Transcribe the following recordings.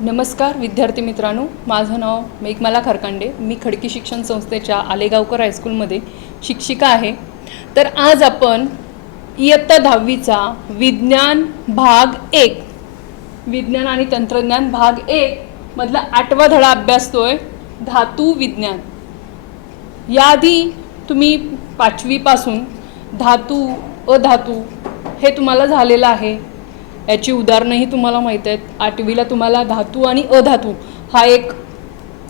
नमस्कार विद्यार्थी मित्रांनो, माझं नाव मेघमाला खरकांडे. मी खडकी शिक्षण संस्थेच्या आलेगावकर हायस्कूलमध्ये शिक्षिका आहे. तर आज आपण इयत्ता 10वीचा विज्ञान भाग 1 विज्ञान आणि तंत्रज्ञान भाग 1 मधला 8वा धडा अभ्यासतोय, धातू विज्ञान. याआधी तुम्ही 5वी पासून धातू अधातू हे तुम्हाला झालेलं आहे. याची उदाहरणंही तुम्हाला माहीत आहेत. 8वीला तुम्हाला धातू आणि अधातू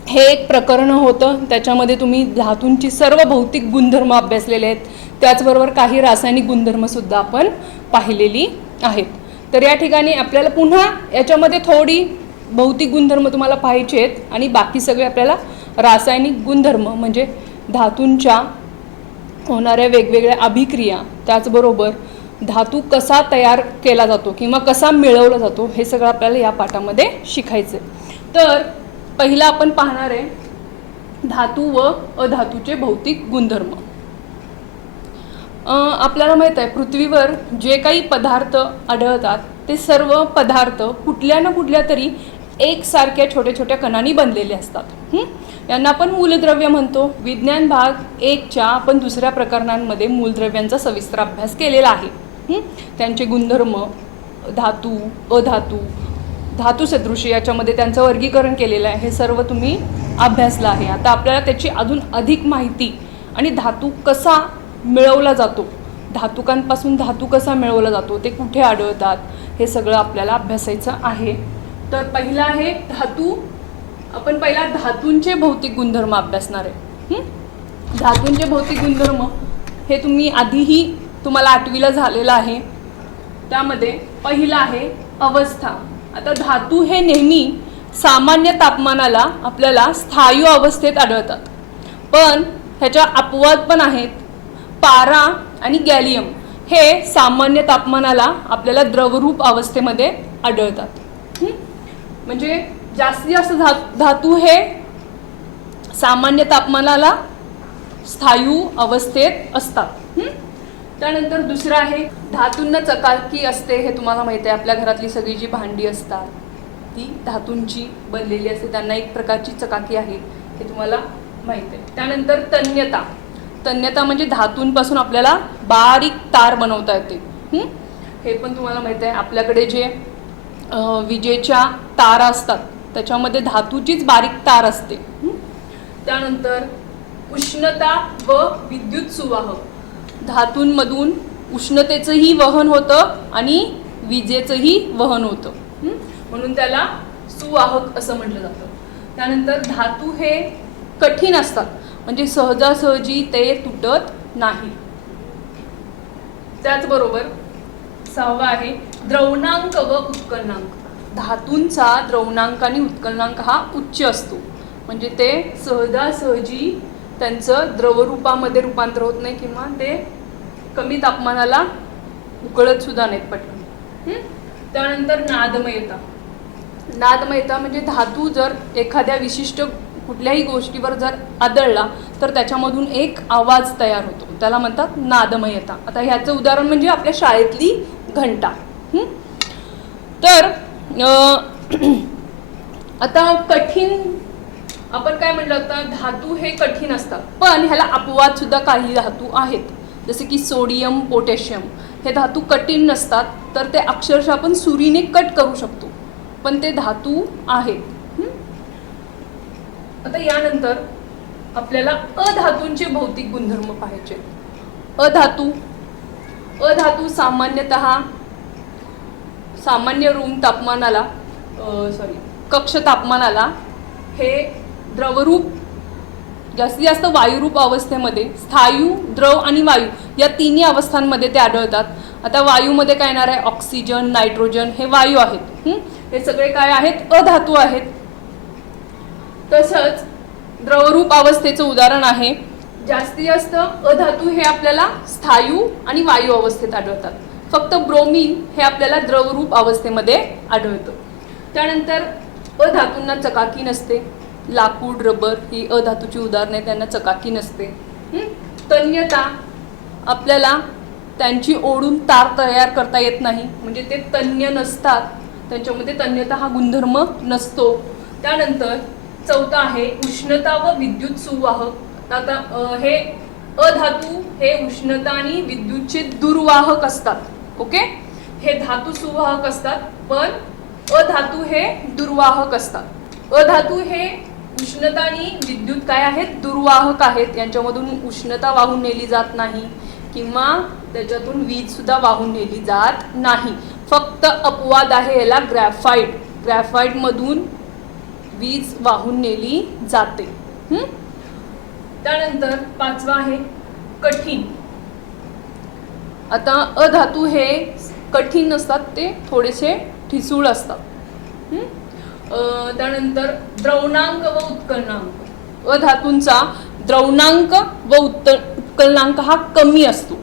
हे एक प्रकरण होतं. त्याच्यामध्ये तुम्ही धातूंची सर्व भौतिक गुणधर्म अभ्यासलेले आहेत. त्याचबरोबर काही रासायनिक गुणधर्मसुद्धा आपण पाहिलेली आहेत. तर या ठिकाणी आपल्याला पुन्हा याच्यामध्ये थोडी भौतिक गुणधर्म तुम्हाला पाहायचे आहेत आणि बाकी सगळे आपल्याला रासायनिक गुणधर्म म्हणजे धातूंच्या होणाऱ्या वेगवेगळ्या अभिक्रिया, त्याचबरोबर धातू कसा तयार केला जातो किंवा कसा मिळवला जातो हे सगळं आपल्याला या पाठामध्ये शिकायचं आहे. तर पहिला आपण पाहणार आहे धातू व अधातूचे भौतिक गुणधर्म. आपल्याला माहीत आहे पृथ्वीवर जे काही पदार्थ आढळतात ते सर्व पदार्थ कुठल्या ना कुठल्या तरी एकसारख्या छोट्या छोट्या कणांनी बनलेले असतात. यांना आपण मूलद्रव्य म्हणतो. विज्ञान भाग 1च्या आपण दुसऱ्या प्रकरणांमध्ये मूलद्रव्यांचा सविस्तर अभ्यास केलेला आहे. त्यांचे गुणधर्म, धातू, अधातू, धातू सदृश्य याच्यामध्ये त्यांचं वर्गीकरण केलेलं आहे. हे सर्व तुम्ही अभ्यासलं आहे. आता आपल्याला त्याची अजून अधिक माहिती आणि धातू कसा मिळवला जातो, धातुकांपासून धातू कसा मिळवला जातो, ते कुठे आढळतात, हे सगळं आपल्याला अभ्यासायचं आहे. तर पहिला आहे धातू. आपण पहिला धातूंचे भौतिक गुणधर्म अभ्यासणार आहे. धातूंचे भौतिक गुणधर्म हे तुम्ही आधीही तुम्हाला 8वीला झालेलं आहे. त्यामध्ये पहिला आहे अवस्था. आता धातू हे नेहमी सामान्य तापमानाला आपल्याला स्थायू अवस्थेत आढळतात, पण ह्याच्या अपवाद पण आहेत. पारा आणि गॅलियम हे सामान्य तापमानाला आपल्याला द्रवरूप अवस्थेमध्ये आढळतात. म्हणजे जास्तीत जास्त धातू हे सामान्य तापमानाला स्थायू अवस्थेत असतात. त्यानंतर दुसरं आहे धातूंना चकाकी असते. हे तुम्हाला माहिती आहे. आपल्या घरातली सगळी जी भांडी असतात ती धातूंची बनलेली असते. त्यांना एक प्रकारची चकाकी आहे, हे तुम्हाला माहिती आहे. त्यानंतर तन्यता. तन्यता म्हणजे धातूंपासून आपल्याला बारीक तार बनवता येते. हे पण तुम्हाला माहिती आहे. आपल्याकडे जे विजेच्या तारा असतात त्याच्यामध्ये धातूचीच बारीक तार असते. त्यानंतर उष्णता व विद्युत सुवाहक. धातूंमधून उष्णतेचंही वहन होतं आणि विजेचंही वहन होतं, म्हणून त्याला सुवाहक असं म्हटलं जातं. त्यानंतर धातू हे कठीण असतात, म्हणजे सहजासहजी ते तुटत नाही. त्याचबरोबर 6वा आहे द्रवणांक व उत्कलनांक. धातूंचा द्रवणांक आणि उत्कलनांक हा उच्च असतो, म्हणजे ते सहजासहजी त्यांचं द्रवरूपामध्ये रूपांतर होत नाही किंवा ते कमी तापमानाला उकळत सुद्धा नाहीत पटकन. त्यानंतर नादमयता. नादमयता म्हणजे धातू जर एखाद्या विशिष्ट कुठल्याही गोष्टीवर जर आदळला तर त्याच्यामधून एक आवाज तयार होतो, त्याला म्हणतात नादमयता. आता ह्याचं उदाहरण म्हणजे आपल्या शाळेतली घंटा. तर आता कठीण आपण काय म्हटलं होतं, धातू हे कठीण असतात, पण ह्याला अपवाद सुद्धा काही धातू आहेत. जसे की सोडियम, पोटॅशियम हे धातू कठीण नसतात, तर ते अक्षरशः आपण सुरीने कट करू शकतो, पण ते धातू आहेत. आता यानंतर आपल्याला अधातूंचे भौतिक गुणधर्म पाहायचे. अधातू सामान्य रूम तापमानाला कक्ष तापमानाला हे द्रवरूप, जास्तीत जास्त वायुरूप अवस्थेमध्ये, स्थायू, द्रव आणि वायू या तिन्ही अवस्थांमध्ये ते आढळतात. आता वायूमध्ये काय येणार आहे, ऑक्सिजन, नायट्रोजन हे वायू आहेत. हे सगळे काय आहेत, अधातू आहेत. तसंच द्रवरूप अवस्थेचं उदाहरण आहे. जास्तीत जास्त अधातू हे आपल्याला स्थायू आणि वायू अवस्थेत आढळतात. फक्त ब्रोमीन हे आपल्याला द्रवरूप अवस्थेमध्ये आढळतं. त्यानंतर अधातूंना चकाकी नसते. लाकूड, रबर ही अधातूची उदाहरणे, त्यांना चकाकी नसते. तन्यता, आपल्याला त्यांची ओढून तार तयार करता येत नाही, म्हणजे ते तन्य नसतात. त्यांच्यामध्ये तन्यता हा गुणधर्म नसतो. त्यानंतर चौथा आहे उष्णता व विद्युत सुवाहक. आता हे अधातू हे उष्णता आणि विद्युतचे दुर्वाहक असतात. ओके, हे धातू सुवाहक असतात पण अधातू हे दुर्वाहक असतात. अधातू हे उष्णता आणि विद्युत काय आहेत, दुर्वाहक आहेत. यांच्यामधून उष्णता वाहून नेली जात नाही किंवा त्याच्यातून वीज सुद्धा वाहून नेली जात नाही. फक्त अपवाद आहे याला ग्रॅफाइट. ग्रॅफाइट मधून वीज वाहून नेली जाते. त्यानंतर पाचवा आहे कठीण. आता अधातू हे कठीण नसतात, ते थोडेसे ठिसूळ असतात. त्यानंतर द्रवणांक व उत्कलनांक. अधातूंचा द्रवणांक व उत्कलनांक हा कमी असतो.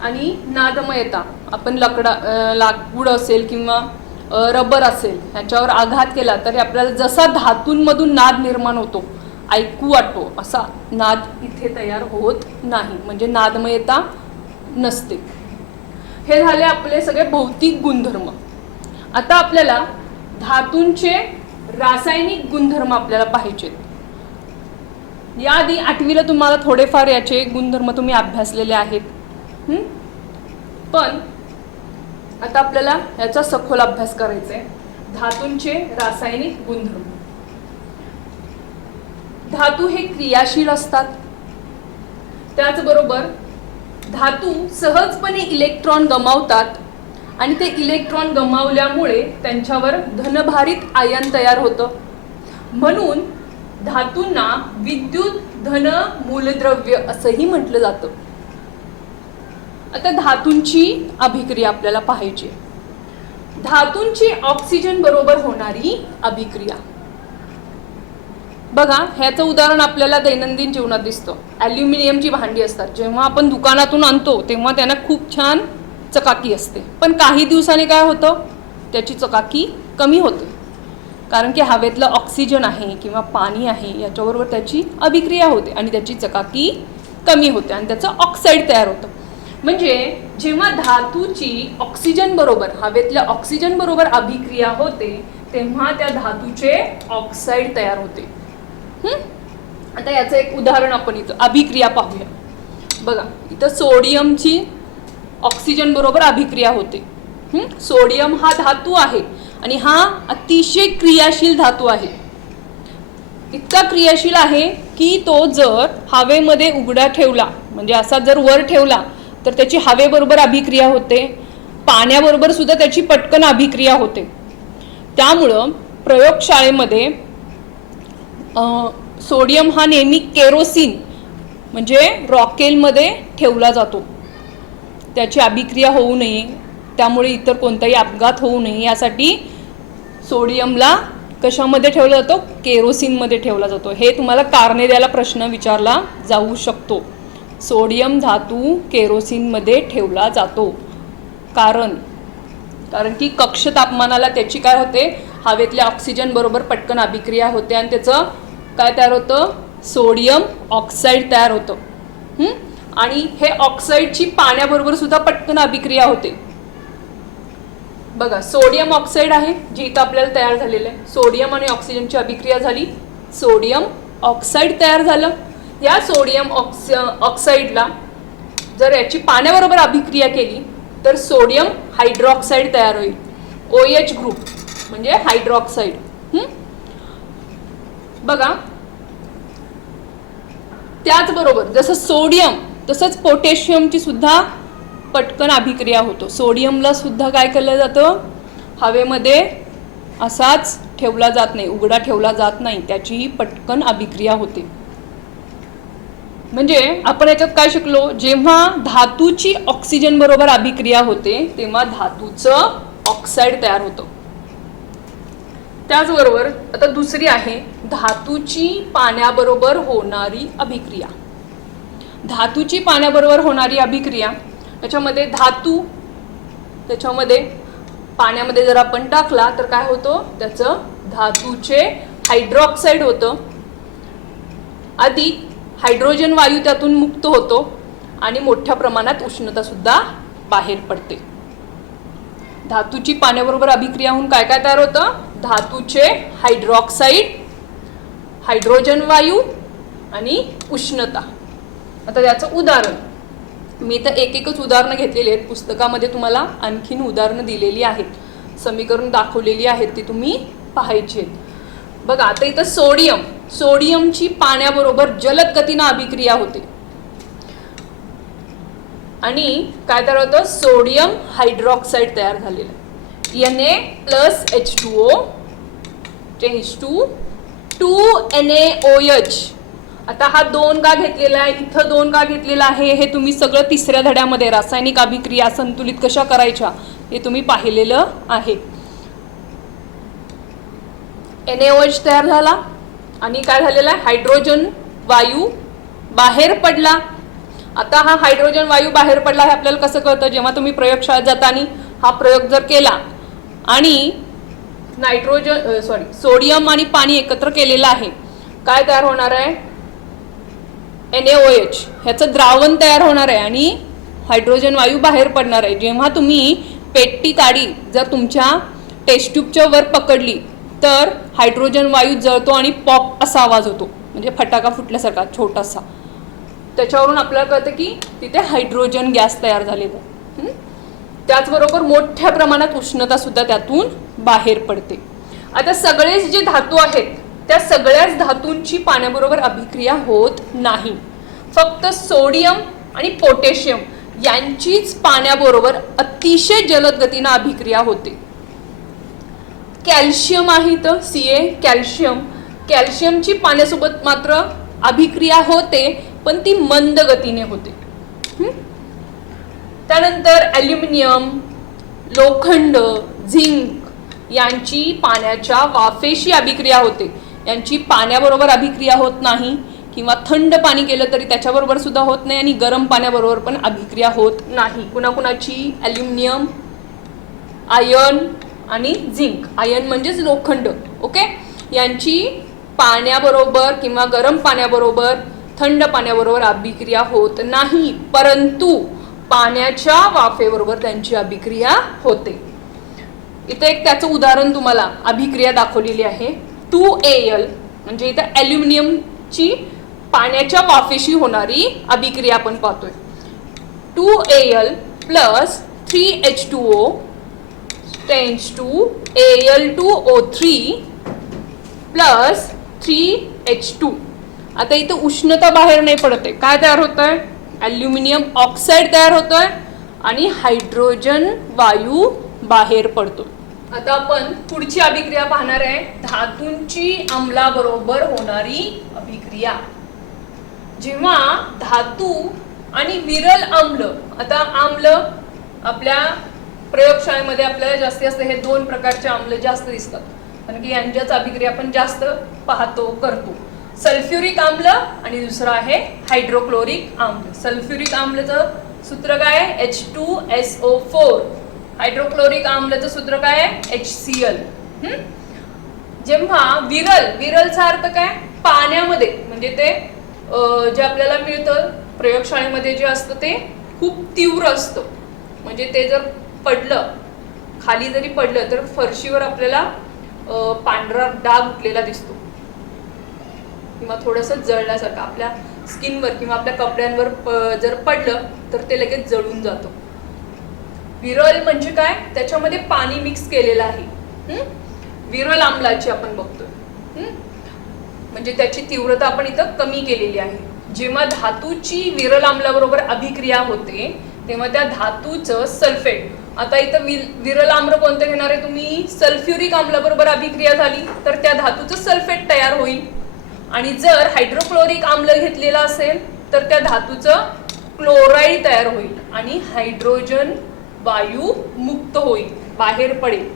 आणि नादमयता, आपण लाकूड असेल किंवा रबर असेल ह्याच्यावर आघात केला तरी आपल्याला जसा धातूंमधून नाद निर्माण होतो, ऐकू वाटतो, असा नाद इथे तयार होत नाही. म्हणजे नादमयता नसते. हे झाले आपले सगळे भौतिक गुणधर्म. आता आपल्याला धातूंचे रासायनिक गुणधर्म आपल्याला पाहिजेत. याआधी 8वीला तुम्हाला थोडेफार याचे गुणधर्म तुम्ही अभ्यासलेले आहेत. पण आता आपल्याला याचा सखोल अभ्यास करायचा आहे. धातूंचे रासायनिक गुणधर्म. धातू हे क्रियाशील असतात. त्याचबरोबर धातू सहजपणे इलेक्ट्रॉन गमावतात आणि ते इलेक्ट्रॉन गमावल्यामुळे त्यांच्यावर धनभारित आयन तयार होतं. म्हणून धातूंना विद्युत धन मूलद्रव्य असंही म्हटलं जातं. आता धातूंची अभिक्रिया आपल्याला पाहिजे. धातूंची ऑक्सिजन बरोबर होणारी अभिक्रिया. बघा, ह्याचं उदाहरण आपल्याला दैनंदिन जीवनात दिसतं. ॲल्युमिनियमची भांडी असतात, जेव्हा आपण दुकानातून आणतो तेव्हा त्यांना खूप छान चकाकी असते. पण काही दिवसांनी काय होतं, त्याची चकाकी कमी होते. कारण की हवेतलं ऑक्सिजन आहे किंवा पाणी आहे याच्याबरोबर त्याची अभिक्रिया होते आणि त्याची चकाकी कमी होते आणि त्याचं ऑक्साईड तयार होतं. म्हणजे जेव्हा धातूची ऑक्सिजन बरोबर, हवेतल्या ऑक्सिजन बरोबर अभिक्रिया होते तेव्हा त्या धातूचे ऑक्साईड तयार होते. आता याचं एक उदाहरण आपण इथं अभिक्रिया पाहूया. बघा, इथं सोडियमची ऑक्सिजन बरोबर अभिक्रिया होते. सोडियम हा धातू आहे आणि हा अतिशय क्रियाशील धातू आहे. इतका क्रियाशील आहे की तो जर हवेमध्ये उघडा ठेवला, म्हणजे असा जर वर ठेवला तर त्याची हवेबरोबर अभिक्रिया होते, पाण्याबरोबर सुद्धा त्याची पटकन अभिक्रिया होते. त्यामुळं प्रयोगशाळेमध्ये सोडियम हा नेहमी केरोसिन म्हणजे रॉकेलमध्ये ठेवला जातो. त्याची अभिक्रिया होऊ नये, त्यामुळे इतर कोणताही अपघात होऊ नये यासाठी सोडियमला कशामध्ये ठेवला जातो, केरोसिनमध्ये ठेवला जातो. हे तुम्हाला कारणे द्यायला प्रश्न विचारला जाऊ शकतो. सोडियम धातू केरोसिनमध्ये ठेवला जातो कारण की कक्ष तापमानाला त्याची काय होते, हवेतल्या ऑक्सिजन बरोबर पटकन अभिक्रिया होते आणि त्याचं काय तयार होतं, सोडियम ऑक्साईड तयार होतं. आणि हे ऑक्साईडची पाण्याबरोबर सुद्धा पटकन अभिक्रिया होते. बघा, सोडियम ऑक्साईड आहे जे इथं आपल्याला तयार झालेलं आहे. सोडियम आणि ऑक्सिजनची अभिक्रिया झाली, सोडियम ऑक्साईड तयार झालं. या सोडियम ऑक्साईडला जर याची पाण्याबरोबर अभिक्रिया केली तर सोडियम हायड्रॉक्साईड तयार होईल. OH ग्रुप म्हणजे हायड्रॉक्साईड. बघा, त्याचबरोबर जसं सोडियम तसंच पोटॅशियमची सुद्धा पटकन अभिक्रिया होतो. सोडियमला सुद्धा काय केलं जातं, हवेमध्ये असाच ठेवला जात नाही, उघडा ठेवला जात नाही, त्याचीही पटकन अभिक्रिया होते. म्हणजे आपण याच्यात काय शिकलो, जेव्हा धातूची ऑक्सिजन बरोबर अभिक्रिया होते तेव्हा धातूचं ऑक्साईड तयार होतं. त्याचबरोबर आता दुसरी आहे धातूची पाण्याबरोबर होणारी अभिक्रिया. धातूची पाण्याबरोबर होणारी अभिक्रिया, त्याच्यामध्ये धातू त्याच्यामध्ये पाण्यामध्ये जर आपण टाकला तर काय होतं, त्याचं धातूचे हायड्रॉक्साईड होतं, अधिक हायड्रोजन वायू त्यातून मुक्त होतो आणि मोठ्या प्रमाणात उष्णता सुद्धा बाहेर पडते. धातूची पाण्याबरोबर अभिक्रिया होऊन काय काय तयार होतं? धातूचे हायड्रॉक्साईड, हायड्रोजन वायू आणि उष्णता. आता त्याचं उदाहरण मी तर एक एकच उदाहरणं घेतलेली आहेत. पुस्तकामध्ये तुम्हाला आणखीन उदाहरणं दिलेली आहेत, समीकरण दाखवलेली आहेत, ती तुम्ही पाहायची आहेत. बघा आता इथं सोडियमची पाण्याबरोबर जलद गतीनं अभिक्रिया होते आणि काय तयार होतं? सोडियम हायड्रॉक्साईड तयार झालेलं. Na+H2O tends to 2NaOH. आता हा 2 का घेतलेला आहे, इथं 2 का घेतलेला आहे, हे तुम्ही सगळं तिसऱ्या धड्यामध्ये रासायनिक अभिक्रिया संतुलित कशा करायच्या हे तुम्ही पाहिलेलं आहे. NaOH तयार झाला आणि काय झालेला आहे? हायड्रोजन वायू बाहेर पडला. आता हा हायड्रोजन वायू बाहेर पडला हे आपल्याला कसं कळतं? जेव्हा तुम्ही प्रयोगशाळेत जाताना हा प्रयोग जर केला आणि सोडियम आणि पाणी एकत्र केलेलं आहे, काय तयार होणार आहे? NaOH ह्याचं द्रावण तयार होणार आहे आणि हायड्रोजन वायू बाहेर पडणार आहे. जेव्हा तुम्ही पेट्टी काडी जर तुमच्या टेस्ट ट्यूबच्या वर पकडली तर हायड्रोजन वायू जळतो आणि पॉप असा आवाज होतो, म्हणजे फटाका फुटल्यासारखा छोटासा. त्याच्यावरून आपल्याला कळतं की तिथे हायड्रोजन गॅस तयार झालेला आहे. त्याचबरोबर मोठ्या प्रमाणात उष्णता सुद्धा त्यातून बाहेर पडते. आता सगळेच जे धातू आहेत त्या सगळ्याच धातूंची पाण्याबरोबर अभिक्रिया होत नाही. फक्त सोडियम आणि पोटॅशियम यांचीच पाण्याबरोबर अतिशय जलद गतीनं अभिक्रिया होते. कॅल्शियम आहे तर कॅल्शियमची पाण्यासोबत मात्र अभिक्रिया होते, पण ती मंद गतीने होते. त्यानंतर ॲल्युमिनियम, लोखंड, झिंक यांची पाण्याच्या वाफेशी अभिक्रिया होते. यांची पाण्याबरोबर अभिक्रिया होत नाही, किंवा थंड पाणी केलं तरी त्याच्याबरोबर सुद्धा होत नाही आणि गरम पाण्याबरोबर पण अभिक्रिया होत नाही. कुणाकुणाची? ॲल्युमिनियम, आयर्न आणि झिंक. आयर्न म्हणजेच लोखंड. ओके, यांची पाण्याबरोबर किंवा गरम पाण्याबरोबर, थंड पाण्याबरोबर अभिक्रिया होत नाही, परंतु पाण्याच्या वाफेबरोबर त्यांची अभिक्रिया होते. इथे एक त्याचं उदाहरण तुम्हाला अभिक्रिया दाखवलेली आहे. 2Al म्हणजे इथं ॲल्युमिनियमची पाण्याच्या वाफेशी होणारी अभिक्रिया आपण पाहतोय. 2Al + 3H2O tends to Al2O3 + 3H2. आता इथं उष्णता बाहेर नाही पडते. काय तयार होत आहे? ॲल्युमिनियम ऑक्साईड तयार होतोय आणि हायड्रोजन वायू बाहेर पडतो. आता आपण पुढची अभिक्रिया पाहणार आहे, धातूंची आम्लाबरोबर होणारी अभिक्रिया. जेव्हा धातू आणि विरल आम्ल, आता आम्ल आपल्या प्रयोगशाळेमध्ये आपल्याला जास्तीत जास्त हे 2 प्रकारचे आम्ल जास्त दिसतात, कारण की यांच्याच अभिक्रिया आपण जास्त पाहतो करतो. सल्फ्युरिक आम्ल आणि दुसरं आहे हायड्रोक्लोरिक आम्ल. सल्फ्युरिक आम्लचं सूत्र काय आहे? H2SO4. हायड्रोक्लोरिक आम्लचं सूत्र काय आहे? HCl. जेव्हा विरलचा अर्थ काय? पाण्यामध्ये, म्हणजे ते जे आपल्याला मिळतं प्रयोगशाळेमध्ये जे असतं ते खूप तीव्र असतं. म्हणजे ते जर पडलं, खाली जरी पडलं तर फरशीवर आपल्याला पांढरा डाग उठलेला दिसतो किंवा थोडंसं जळल्यासारखं आपल्या स्किनवर किंवा आपल्या कपड्यांवर जर पडलं तर ते लगेच जळून जातं. विरल म्हणजे काय? त्याच्यामध्ये पाणी मिक्स केलेलं आहे. विरल आम्लाची आपण बघतोय, म्हणजे त्याची तीव्रता आपण इथं कमी केलेली आहे. जेव्हा धातूची विरल आम्लाबरोबर अभिक्रिया होते तेव्हा त्या धातूचं सल्फेट, आता इथं विरल आम्ल कोणतं घेणार आहे तुम्ही? सल्फ्युरिक आम्लाबरोबर अभिक्रिया झाली तर त्या धातूचं सल्फेट तयार होईल. आणि जर हायड्रोक्लोरिक आम्ल घेतलेला असेल तर त्या धातूचं क्लोराईड तयार होईल आणि हायड्रोजन वायू मुक्त होईल, बाहेर पडेल.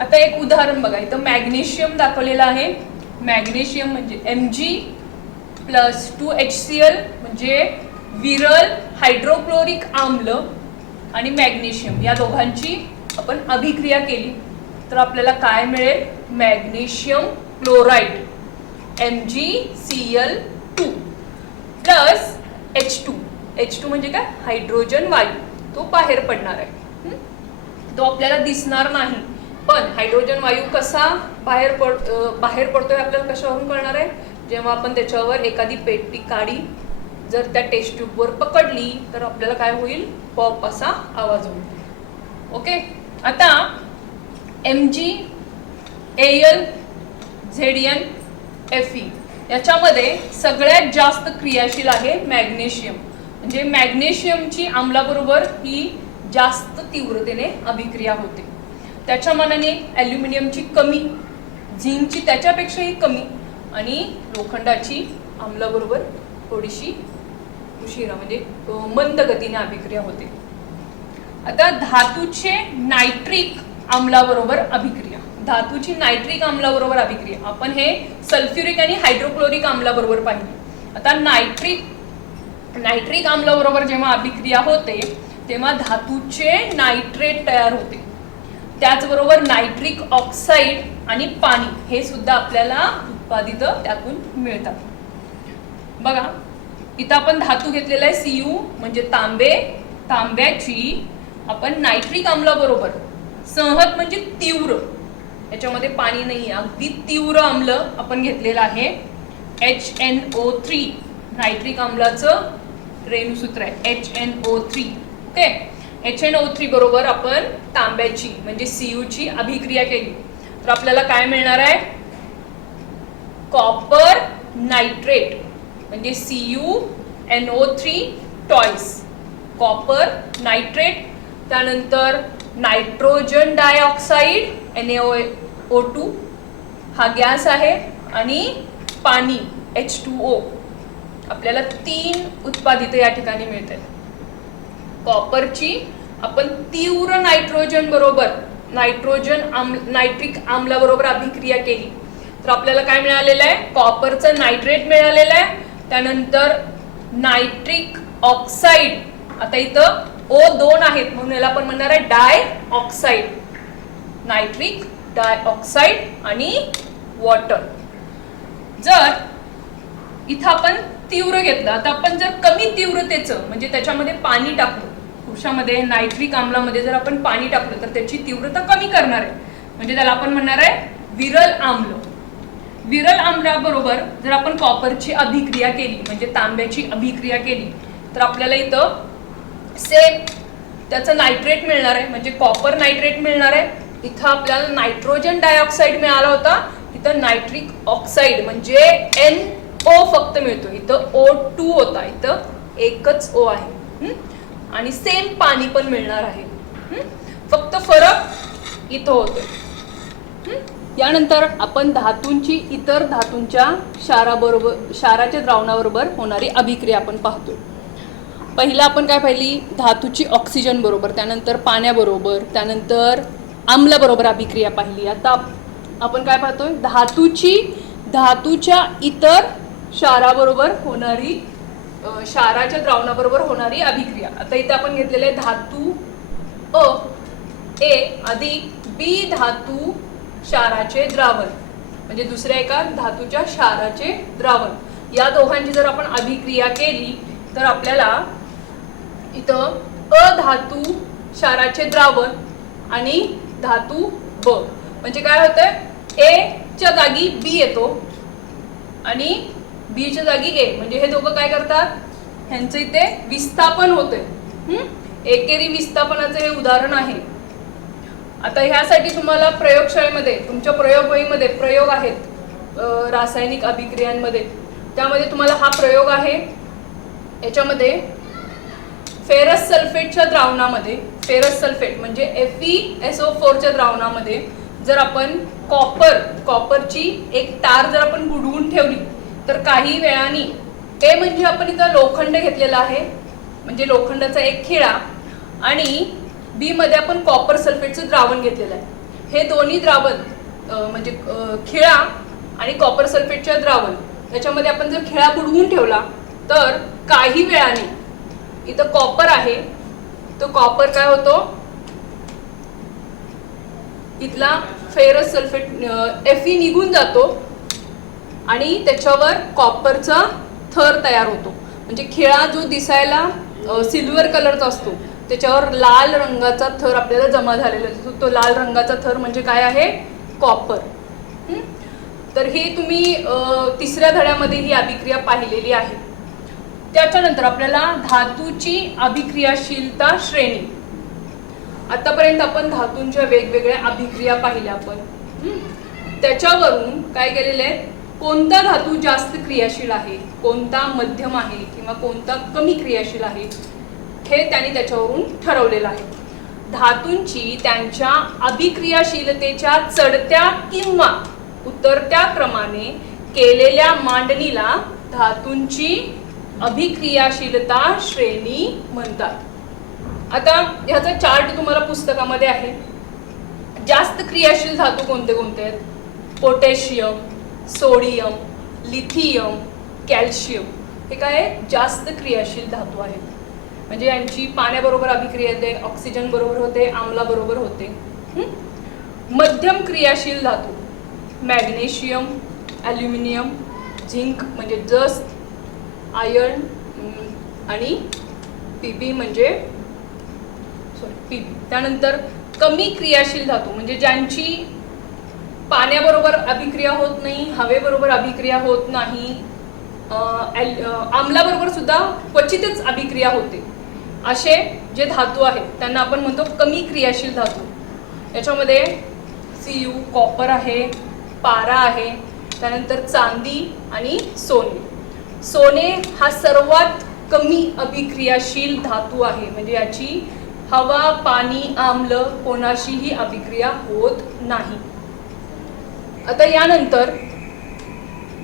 आता एक उदाहरण बघा, इथं मॅग्नेशियम दाखवलेलं आहे. मॅग्नेशियम म्हणजे Mg+2HCl म्हणजे विरल हायड्रोक्लोरिक आम्ल आणि मॅग्नेशियम या दोघांची आपण अभिक्रिया केली तर आपल्याला काय मिळेल? Magnesium chloride MgCl2 + H2. H2 म्हणजे काय? हायड्रोजन वायू, तो बाहेर पडणार आहे. तो आपल्याला दिसणार नाही, पण हायड्रोजन वायू कसा बाहेर पडतोय आपल्याला कशावरून कळणार आहे? जेव्हा आपण त्याच्यावर एखादी पेटी काढी जर त्या टेस्ट ट्यूबवर पकडली तर आपल्याला काय होईल? पॉप असा आवाज होईल. ओके, आता Mg, Al, Zn, Fe याच्यामध्ये सगळ्यात जास्त क्रियाशील आहे मॅग्नेशियम. म्हणजे मॅग्नेशियमची आम्लाबरोबर ही जास्त तीव्रतेने अभिक्रिया होते. त्याच्या मानाने ॲल्युमिनियमची कमी, झिंकची त्याच्यापेक्षाही कमी आणि लोखंडाची आम्लाबरोबर थोडीशी उशिरा म्हणजे मंद गतीने अभिक्रिया होते. आता धातूचे नायट्रिक आम्लाबरोबर अभिक्रिया, धातूची नायट्रिक आम्लाबरोबर अभिक्रिया आपण हे सल्फ्युरिक आणि हायड्रोक्लोरिक आम्लाबरोबर पाहिली. आता नायट्रिक आम्लाबरोबर जेव्हा अभिक्रिया होते तेव्हा धातूचे नायट्रेट तयार होते. त्याचबरोबर नायट्रिक ऑक्साईड आणि पाणी हे सुद्धा आपल्याला उत्पादित त्यातून मिळतात. बघा इथं आपण धातू घेतलेला आहे Cu म्हणजे तांबे, तांब्याची आपण नायट्रिक आम्लाबरोबर संहत म्हणजे तीव्र, याच्यामध्ये पाणी नाही, अगदी तीव्र आम्ल आपण घेतलेलं आहे HNO3. नायट्रिक आम्लाचं रेणूसूत्र आहे HNO3. ओके, HNO3 बरोबर आपण तांब्याची म्हणजे Cu ची अभिक्रिया केली तर आपल्याला काय मिळणार आहे? कॉपर नायट्रेट म्हणजे CuNO3 टॉईस, कॉपर नायट्रेट. त्यानंतर नायट्रोजन डायऑक्साईड NaO2 हा गॅस आहे आणि पाणी H2O. आपल्याला 3 उत्पादिते या ठिकाणी मिळतात. कॉपरची आपण तीव्र नायट्रोजन बरोबर नायट्रिक आम्लाबरोबर अभिक्रिया केली तर आपल्याला काय मिळालेलं आहे? कॉपरचं नायट्रेट मिळालेलं आहे. त्यानंतर नायट्रिक ऑक्साईड, आता इथं O2 आहेत म्हणून याला आपण म्हणणार आहे डाय ऑक्साईड, नायट्रिक डायऑक्साईड आणि वॉटर. जर इथं आपण तीव्र घेतलं, आता आपण जर कमी तीव्रतेचं म्हणजे त्याच्यामध्ये पाणी टाकलं, कृषामध्ये नायट्रिक आम्लामध्ये जर आपण पाणी टाकलं तर त्याची तीव्रता कमी करणार आहे म्हणजे त्याला आपण म्हणणार आहे विरल आम्ल. विरल आम्लाबरोबर जर आपण कॉपरची अभिक्रिया केली म्हणजे तांब्याची अभिक्रिया केली तर आपल्याला इथं सेम त्याचं नायट्रेट मिळणार आहे म्हणजे कॉपर नायट्रेट मिळणार आहे. इथं आपल्याला नायट्रोजन डायऑक्साईड मिळाला होता, इथं नायट्रिक ऑक्साईड म्हणजे NO फक्त मिळतो. इथं O2 होता, इथं एकच O आहे आणि सेम पाणी पण मिळणार आहे. फक्त फरक इथं होतोय. यानंतर आपण धातूंची इतर धातूंच्या क्षाराच्या द्रावणाबरोबर होणारी अभिक्रिया आपण पाहतोय. पहिला आपण काय पाहिली? धातूची ऑक्सिजन बरोबर, त्यानंतर पाण्याबरोबर, त्यानंतर आम्लाबरोबर अभिक्रिया पाहिली. आता आपण काय पाहतोय? धातूच्या इतर क्षाराबरोबर होणारी, क्षाराच्या द्रावणाबरोबर होणारी अभिक्रिया. आता इथे आपण घेतलेले धातू A अधिक B धातू क्षाराचे द्रावण म्हणजे दुसऱ्या एका धातूच्या क्षाराचे द्रावण, या दोघांची जर आपण अभिक्रिया केली तर आपल्याला इथं अधातू क्षाराचे द्रावण आणि धातू ब म्हणजे काय होतंय? A च्या जागी B येतो आणि B च्या जागी A म्हणजे हे दोघं काय करतात? ह्यांचं इथे विस्थापन होतंय. एकेरी विस्थापनाचं हे उदाहरण आहे. आता ह्यासाठी तुम्हाला प्रयोगशाळेमध्ये तुमच्या प्रयोगवहीमध्ये प्रयोग आहेत रासायनिक अभिक्रियांमध्ये, त्यामध्ये तुम्हाला हा प्रयोग आहे. याच्यामध्ये फेरस सल्फेटच्या द्रावणामध्ये, फेरस सल्फेट म्हणजे FeSO4 च्या द्रावणामध्ये जर आपण कॉपरची एक तार जर आपण बुडवून ठेवली तर काही वेळाने A म्हणजे आपण इथं लोखंड घेतलेला आहे म्हणजे लोखंडाचा एक खिळा आणि B मध्ये आपण कॉपर सल्फेटचं द्रावण घेतलेलं आहे. हे दोन्ही द्रावण म्हणजे खिळा आणि कॉपर सल्फेटच्या द्रावण याच्यामध्ये आपण जर खिळा बुडवून ठेवला तर काही वेळाने इथं कॉपर आहे तो कॉपर काय होतो? इथला फेरस सल्फेट Fe निघून जातो आणि त्याच्यावर कॉपरचा थर तयार होतो. म्हणजे खिळा जो दिसायला सिल्वर कलरचा असतो त्याच्यावर लाल रंगाचा थर आपल्याला जमा झालेला असतो. तो लाल रंगाचा थर म्हणजे काय आहे? कॉपर. तर ही तुम्ही तिसऱ्या धड्यामध्ये ही अभिक्रिया पाहिलेली आहे. त्याच्यानंतर आपल्याला धातूची अभिक्रियाशीलता श्रेणी. आतापर्यंत आपण धातूंच्या वेगवेगळ्या अभिक्रिया पाहिल्या आपण. त्याच्यावरून काय केलेले आहे, कोणता धातू जास्त क्रियाशील आहे, कोणता मध्यम आहे किंवा कोणता कमी क्रियाशील आहे हे त्यांनी त्याच्यावरून ठरवलेलं आहे. धातूंची त्यांच्या अभिक्रियाशीलतेच्या चढत्या किंवा उतरत्या क्रमाने केलेल्या मांडणीला धातूंची अभिक्रियाशीलता श्रेणी म्हणतात. आता ह्याचा चार्ट तुम्हाला पुस्तकामध्ये आहे. जास्त क्रियाशील धातू कोणते कोणते आहेत? पोटॅशियम, सोडियम, लिथियम, कॅल्शियम हे काय जास्त क्रियाशील धातू आहेत. म्हणजे यांची पाण्याबरोबर अभिक्रिया होते, ऑक्सिजन बरोबर होते, आम्लाबरोबर होते. मध्यम क्रियाशील धातू मॅग्नेशियम, ॲल्युमिनियम, झिंक म्हणजे जस्त, आयर्न आणि पीबी म्हणजे पीबी. त्यानंतर कमी क्रियाशील धातू म्हणजे ज्यांची पाण्याबरोबर अभिक्रिया होत नाही, हवेबरोबर अभिक्रिया होत नाही, आम्लाबरोबर सुद्धा क्वचितच अभिक्रिया होते, असे जे धातू आहेत त्यांना आपण म्हणतो कमी क्रियाशील धातू. याच्यामध्ये Cu, कॉपर आहे, पारा आहे, त्यानंतर चांदी आणि सोने. सोने हा सर्वात कमी अभिक्रियाशील धातू आहे. म्हणजे याची हवा, पाणी, आम्ल कोणाशीही अभिक्रिया होत नाही. आता यानंतर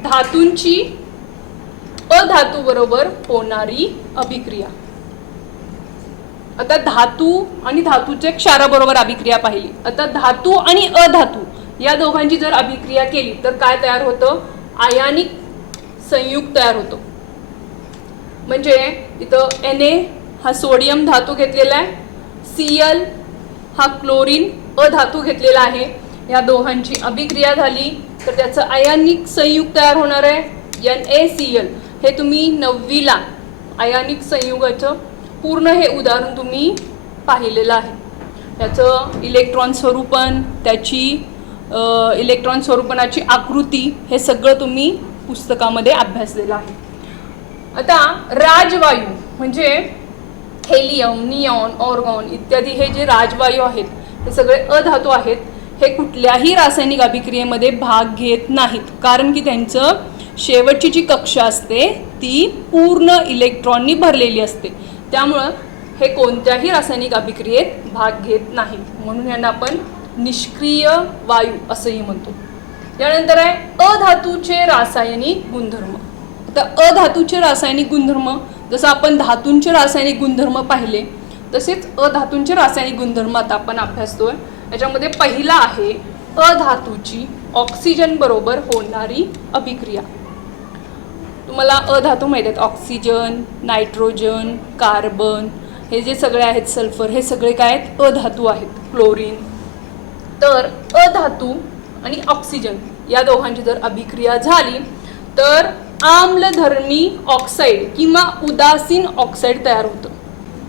धातूंची अधातू बरोबर होणारी अभिक्रिया. आता धातू आणि धातूच्या क्षाराबरोबर अभिक्रिया पाहिली. आता धातू आणि अधातू या दोघांची जर अभिक्रिया केली तर काय तयार होतं? आयनिक संयुग तयार होतो. म्हणजे इथं Na हा सोडियम धातू घेतलेला आहे, Cl हा क्लोरीन अधातू घेतलेला आहे. या दोघांची अभिक्रिया झाली तर त्याचं आयनिक संयुग तयार होणार आहे NaCl. हे तुम्ही 9वीला आयनिक संयुगाचं पूर्ण हे उदाहरण तुम्ही पाहिलेलं आहे. त्याचं इलेक्ट्रॉन स्वरूपन, त्याची इलेक्ट्रॉन स्वरूपनाची आकृती हे सगळं तुम्ही पुस्तकामध्ये अभ्यासलेलं आहे. आता राजवायू म्हणजे हेलियम, निऑन, ऑर्गॉन इत्यादी हे जे राजवायू आहेत हे सगळे अधातू आहेत. हे कुठल्याही रासायनिक अभिक्रियेमध्ये भाग घेत नाहीत, कारण की त्यांचं शेवटची जी कक्षा असते ती पूर्ण इलेक्ट्रॉननी भरलेली असते. त्यामुळं हे कोणत्याही रासायनिक अभिक्रियेत भाग घेत नाहीत, म्हणून यांना आपण निष्क्रिय वायू असंही म्हणतो. यानंतर आहे अधातूचे रासायनिक गुणधर्म. आता अधातूचे रासायनिक गुणधर्म जसं आपण धातूंचे रासायनिक गुणधर्म पाहिले तसेच अधातूंचे रासायनिक गुणधर्म आता आपण अभ्यासतोय. याच्यामध्ये पहिला आहे अधातूची ऑक्सिजन बरोबर होणारी अभिक्रिया. तुम्हाला अधातू माहीत आहेत, ऑक्सिजन, नायट्रोजन, कार्बन हे जे सगळे आहेत, सल्फर हे सगळे काय आहेत? अधातू आहेत, क्लोरीन. तर अधातू आणि ऑक्सिजन या दोघांची जर अभिक्रिया झाली तर आम्लधर्मी ऑक्साईड किंवा उदासीन ऑक्साईड तयार होतं.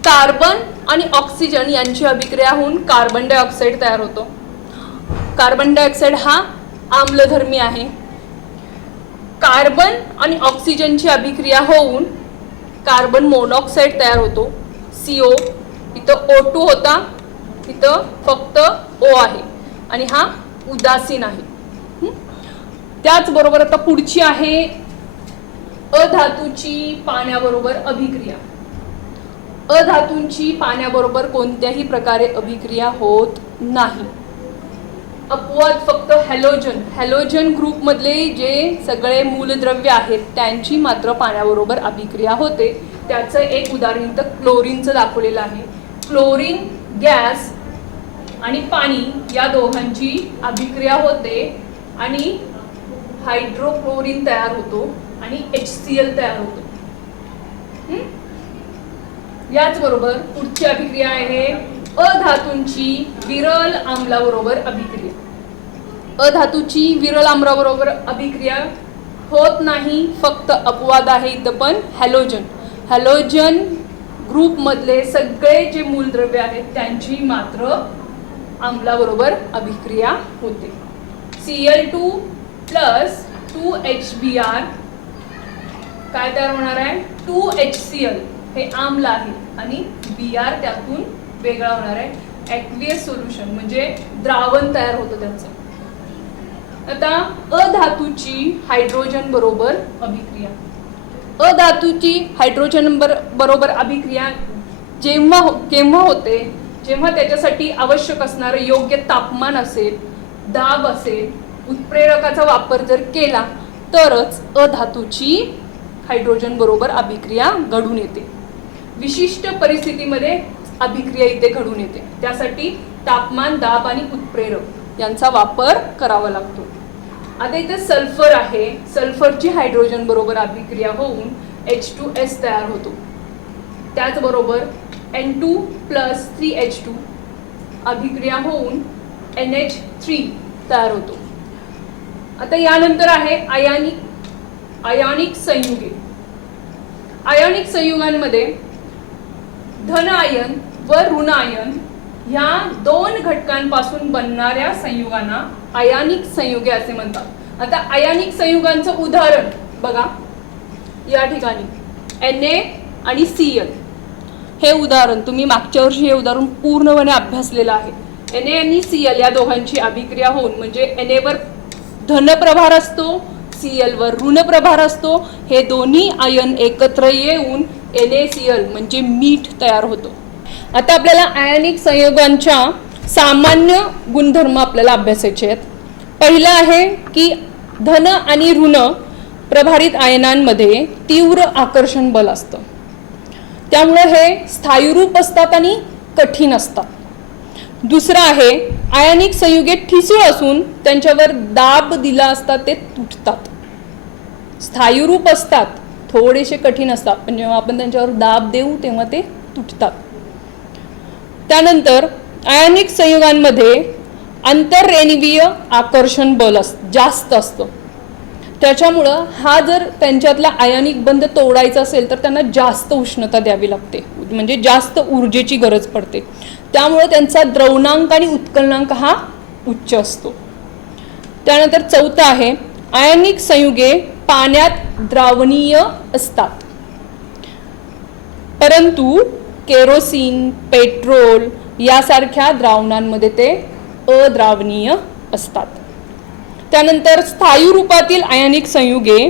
कार्बन आणि ऑक्सिजन यांची अभिक्रिया होऊन कार्बन डायऑक्साईड तयार होतो. कार्बन डायऑक्साईड हा आम्लधर्मी आहे. कार्बन आणि ऑक्सिजनची अभिक्रिया होऊन कार्बन मोनॉक्साईड तयार होतो, CO. इथं O2 होता, इथं फक्त O आहे आणि हा उदासीन आहे. त्याचबरोबर आता पुढची आहे अधातूची पाण्याबरोबर अभिक्रिया. अधातूंची पाण्याबरोबर कोणत्याही प्रकारे अभिक्रिया होत नाही. अपवाद फक्त हॅलोजन ग्रुपमधले जे सगळे मूलद्रव्य आहेत त्यांची मात्र पाण्याबरोबर अभिक्रिया होते. त्याचं एक उदाहरण इथं क्लोरीनचं दाखवलेलं आहे. क्लोरीन गॅस आणि पाणी या दोघांची अभिक्रिया होते आणि हायड्रोक्लोरीन तयार होतो आणि HCl तयार होतो. याचबरोबर पुढची अभिक्रिया आहे अधातूंची विरल आम्लाबरोबर अभिक्रिया. अधातूची विरल आम्लाबरोबर अभिक्रिया होत नाही, फक्त अपवाद आहे इथं पण हॅलोजन ग्रुपमधले सगळे जे मूलद्रव्य आहेत त्यांची मात्र आम्लाबरोबर अभिक्रिया होते. Cl2 प्लस 2HBr काय तयार होणार आहे? 2HCl हे आम्ल आहे आणि Br त्यातून वेगळा होणार आहे. ॲक्वियस सोल्युशन म्हणजे द्रावण तयार होतं त्याचं. आता अधातूची हायड्रोजन बरोबर अभिक्रिया. अधातूची हायड्रोजन बरोबर अभिक्रिया केव्हा होते? जेव्हा त्याच्यासाठी आवश्यक असणारं योग्य तापमान असेल, दाब असेल, उत्प्रेरकाचा वापर जर केला तरच अधातूची हायड्रोजन बरोबर अभिक्रिया घडून येते. विशिष्ट परिस्थितीमध्ये अभिक्रिया इथे घडून येते. त्यासाठी तापमान, दाब आणि उत्प्रेरक यांचा वापर करावा लागतो. आता इथे सल्फर आहे. सल्फरची हायड्रोजन बरोबर अभिक्रिया होऊन H2S तयार होतो. त्याचबरोबर N2 प्लस 3H2 अभिक्रिया होऊन NH3 तयार होतो. आता यानंतर आहे आयनिक संयुगे. आयनिक संयुगांमध्ये धन आयन व ऋण आयन ह्या दोन घटकांपासून बनणाऱ्या संयुगांना आयनिक संयुगे असे म्हणतात. आता आयनिक संयुगांचं उदाहरण बघा या ठिकाणी Na आणि Cl हे उदाहरण तुम्ही मागच्या वर्षी हे उदाहरण पूर्णपणे अभ्यासलेलं आहे. Na आणि Cl या दोघांची अभिक्रिया होऊन म्हणजे Na वर धन प्रभार असतो, Cl वर ऋण प्रभार असतो. हे दोन्ही आयन एकत्र येऊन NaCl म्हणजे मीठ तयार होतो. आता आपल्याला आयनिक संयुगांच्या सामान्य गुणधर्म आपल्याला अभ्यासायचे आहेत. पहिलं आहे की धन आणि ऋण प्रभारित आयनांमध्ये तीव्र आकर्षण बल असतं. त्यामुळे हे स्थायीरूप असतात आणि कठीण असतात. दुसरं आहे आयनिक संयुगे ठिसूळ असून त्यांच्यावर दाब दिला असता ते तुटतात. स्थायीरूप असतात, थोडेसे कठीण असतात, पण जेव्हा आपण त्यांच्यावर दाब देऊ तेव्हा ते तुटतात. त्यानंतर आयनिक संयुगांमध्ये आंतररेणिवीय आकर्षण बल जास्त असतं. त्याच्यामुळं हा जर त्यांच्यातला आयनिक बंध तोडायचा असेल तर त्यांना जास्त उष्णता द्यावी लागते, म्हणजे जास्त ऊर्जेची गरज पडते. त्यामुळे त्यांचा द्रवणांक आणि उत्कलनांक हा उच्च असतो. त्यानंतर चौथं आहे आयनिक संयुगे पाण्यात द्रावणीय असतात, परंतु केरोसिन, पेट्रोल यासारख्या द्रावणांमध्ये ते अद्रावणीय असतात. त्यानंतर स्थायी रूपातील आयनिक संयुगे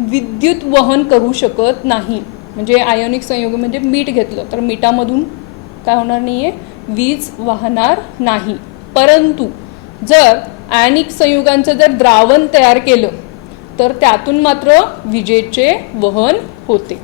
विद्युत वहन करू शकत नाही. म्हणजे आयनिक संयुग म्हणजे मीठ घेतलं तर मिठामधून काय होणार नाहीये, वीज वाहणार नाही. परंतु जर आयनिक संयुगांचं जर द्रावण तयार केलं तर त्यातून मात्र विजेचे वहन होते.